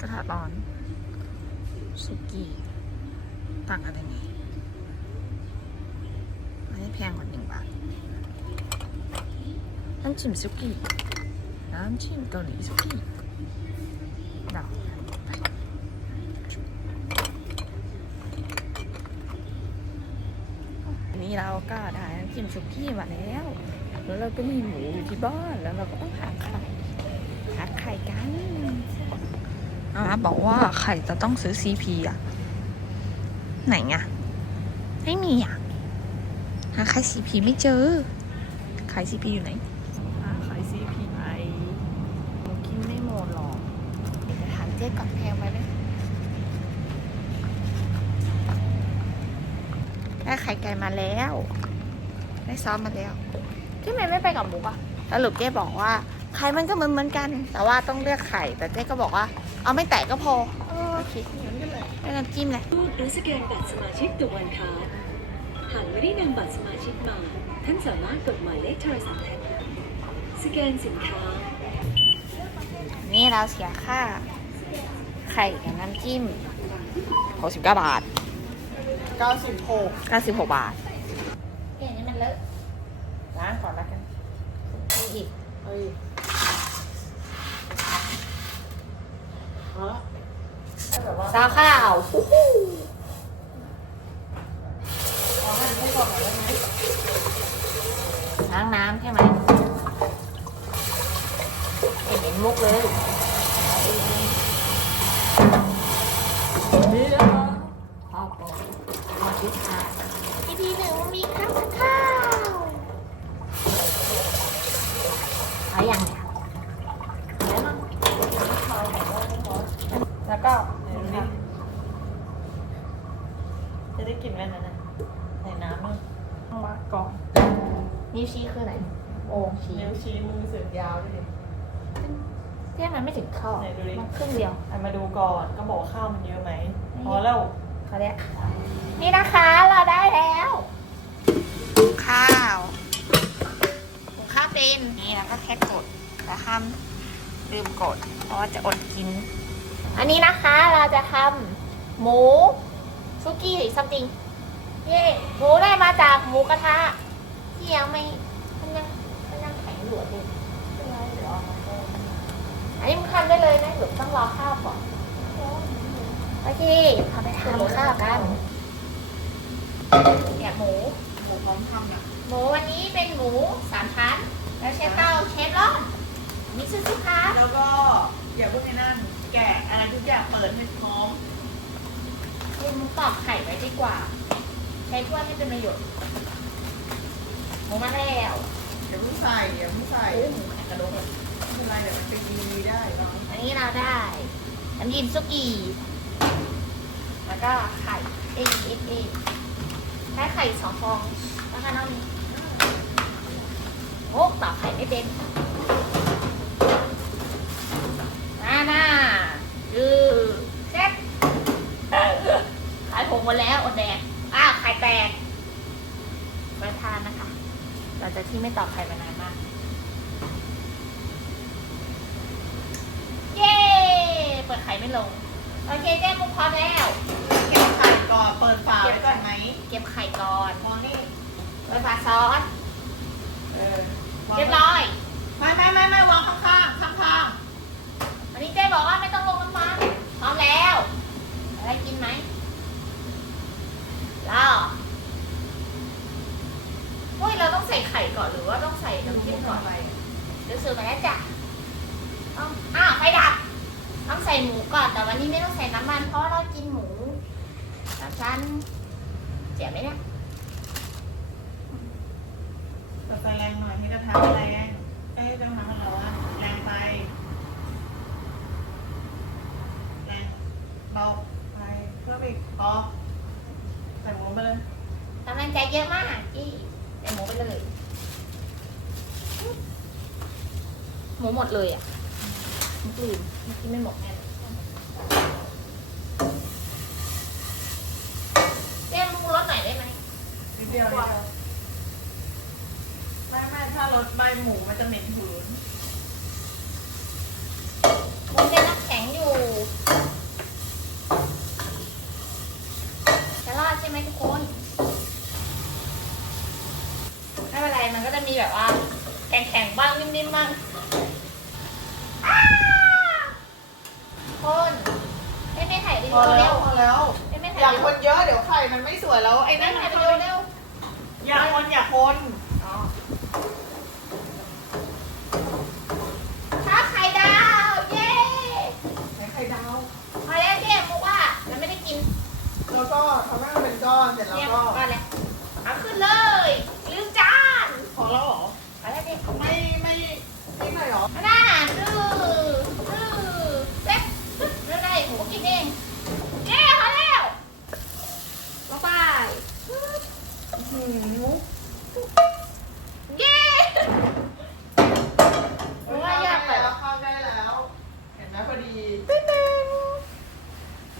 กระทะร้อนสุกี้ต่างกันยังไงอันนี้แพงกว่าหนึ่งบาทน้ำจิ้มสุกี้น้ำจิ้มเกาหลีสุกี้เราไปอันนี้เราก็ได้น้ำจิ้มสุกี้มาแล้ว แล้วเราก็มีหมูอยู่ที่บ้านแล้วเราก็ต้องหาไข่หาไข่กัน บอกว่าไข่จะต้องซื้อ CP อะ ไหนอะ ไม่มีอะ หาไข่ CP ไม่เจอ ไข่ CP อยู่ไหนหาไข่ CP ไปหนูกินไม่หมดหรอกเดี๋ยวจะถามเจ๊ก่อนแพงไหมเนี่ยได้ไข่ไก่มาแล้ว ได้ซอสมาแล้วที่ไม่ไม่ไปกับหมูป่ะสรุปเจ๊บอกว่า ไข่มันก็เหมือนเหมือนกัน แต่ว่าต้องเลือกไข่ แต่เจ๊ก็บอกว่า เอาไม่แตกก็พอ โอเคไม่น้ำจิ้มเลยรูดหรือสแกนบัตรสมาชิกตัววันคาร์ดหากไม่ได้นำบัตรสมาชิกมา ท่านสามารถกดหมายเลขโทรศัพท์แทนสแกนสินค้า นี่เราเสียค่า ไข่กับน้ำจิ้ม69บาท96 96 บาทเห็นนี่มันเลอะล้างก่อนแล้วกันอีก เฮ้ยฮะซาวข้าวฮู้ฮู้เอาให้ให้ก่อนหน่อยได้ไหมล้างน้ำใช่ไหมเห็นเป็นมุกเลย นี่นะคะ พ่อบอกพอดิค่ะอีพีหนึ่งมีข้าวข้าวเอาอย่างเนี่ยแล้วมั้ง แล้วก็ไหนดูดิจะได้กลิ่นแม่นั้นนะใส่น้ำมั้งต้องวัดก่อนนิ้วชี้คือไหน โอ่งชี้นิ้วชี้มือเสือกยาวด้วยดิ เรียกมันไม่ถึงข้อไหนดูดิ มันครึ่งเดียวเอามาดูก่อนก็บอกว่าข้าวมันเยอะไหมไม่พอแล้วเขาเรียกนี่นะคะเราได้แล้ว ข้าวหุงข้าวเป็นนี่แล้วก็แค่กดแต่ห้ามลืมกด เพราะว่าจะอดกิน อันนี้นะคะเราจะทำหมูซุกี้ซัมติงเย่หมูได้มาจากหมูกระทะที่ยังไม่มันยังมันยังแข็งอยู่เป็นไรเดี๋ยวเอามาให้อันนี้มันทำได้เลยนะหรือต้องรอข้าวก่อนโอเคทำไปทำข้าวกันเนี่ยหมูหมูพร้อมทำอะหมูวันนี้เป็นหมูสามชั้น แล้วเชฟเตาเชฟร้อนมิซูซิคะ แล้วก็อย่าเพิ่งไอ้นั่น แกะอะไร ทุกอย่างเปิดให้พร้อมคุณตอกไข่ไว้ดีกว่า ใช้ถ้วยให้เป็นประโยชน์หมูมาแล้วอย่าเพิ่งใส่อย่าเพิ่งใส่โอ้หมูแข็งกระดูกเลยไม่เป็นไรเดี๋ยวมันเป็นดีได้ลองอันนี้เราได้น้ำยินซุกี้แล้วก็ไข่เอเอเอใช้ไข่สองฟองแล้วก็น้ำนี้โอ้ตอกไข่ไม่เป็นมาหน้าคือเช็ค ขายผงหมดแล้วอดแดกอ้าวไข่แตกไว้ทานนะคะ เราจะที่ ไม่ตอกไข่มานานมาก เย้ เปิดไข่ไม่ลง โอเคเจ๊มุกพร้อมแล้ว เก็บไข่ก่อนเปิดฝาไว้ก่อนไหมเก็บไข่ก่อนมองนี่เปิดฝาซอสเออวางเรียบร้อย ไม่ไม่ไม่ไม่วางข้างข้างข้างข้าง วันนี้เจ๊บอกว่าไม่ต้องลงน้ำมัน พร้อมแล้ว อะไรกินไหมแล้วอุ้ยเราต้องใส่ไข่ก่อนหรือว่าต้องใส่น้ำจิ้มก่อน ไป เดี๋ยวซื้อมาแล้วจ้ะต้องอ้าวไฟดับ ต้องใส่หมูก่อน แต่วันนี้ไม่ต้องใส่น้ำมัน เพราะเรากินหมูสามชั้นเสียไหมเนี่ยเปิดไฟแรงหน่อยให้กระทะแรงให้กระทะมันร้อนแรงไป แรงเบาไปเพิ่มอีกพอใส่หมูไปเลยกำลังใจเยอะมาก หมูหมดเลยอะมุกลืมเมื่กี้ไม่หมดแน่เต้ลูกรสหนได้ไหมนิเดียวไม่ไม่ถ้ารสใบหมูมันจะเหม็นหืนมุกเต้น้ำแข็งอยู่จะลาดใช่ไหมทุกคนไม่เป็นไรมันก็จะมีแบบว่าแข็งๆบ้างนิ่มๆบ้าง คนไม่ไม่ถ่ายวิดีพอแล้วพอแล้วอย่าวิคนเยอะเดี๋ยวไข่มันไม่สวยแล้วไอ้นั่นไข่ถ่ายวิดีโอเร็วอย่าคนอย่าคน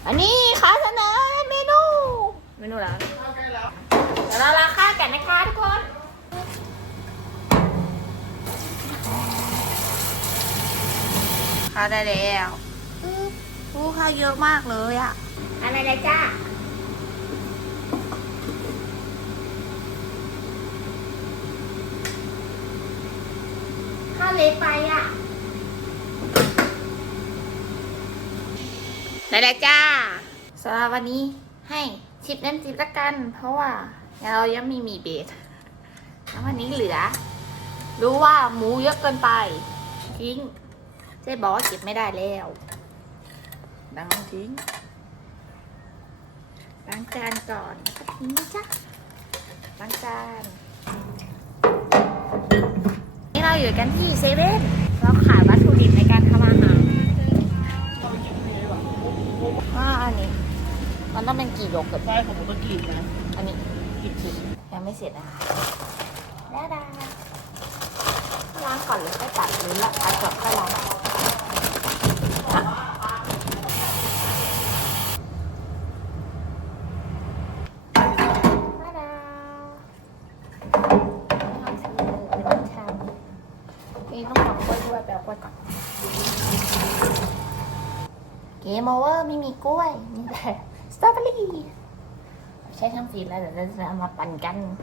อันนี้ขอเสนอเมนูเมนูแล้วเข้าได้แล้วเดี๋ยวเราราคากันนะคะทุกคนข้าวได้แล้วอู้ข้าวเยอะมากเลยอะอะไรเลยจ้าข้าวเล็กไปอะ ได้แล้วจ้าสำหรับวันนี้ให้ชิปเน้นจิบละกัน เพราะว่าเรายังไม่มีเบสแล้ววันนี้เหลือ รู้ว่าหมูเยอะเกินไป ทิ้งเจ๊บอกว่าเก็บไม่ได้แล้ว ดังนั้นทิ้งล้างจานก่อนแล้วก็ทิ้งนะจ๊ะล้างจานนี่เราอยู่กันที่เซเว่น ต้องเป็นกี่โยเกิร์ตใช่ของผมต้องกรีดนะ อันนี้กี่ชิ้นยังไม่เสร็จนะคะแล้วดาล้างก่อนหรือค่อยตัดหรือละอัดจบค่อยล้างอะแล้วดาไม่ทำซื้อไม่ต้องทำนี่ต้องบอกกล้วยด้วยแปลกล้วยก่อนเกมโอเวอร์ไม่มีกล้วยมีแต่ สตรอเบอรี่ ใช้ทั้งฟีดแล้วเดี๋ยวเราจะเอามาปั่นกัน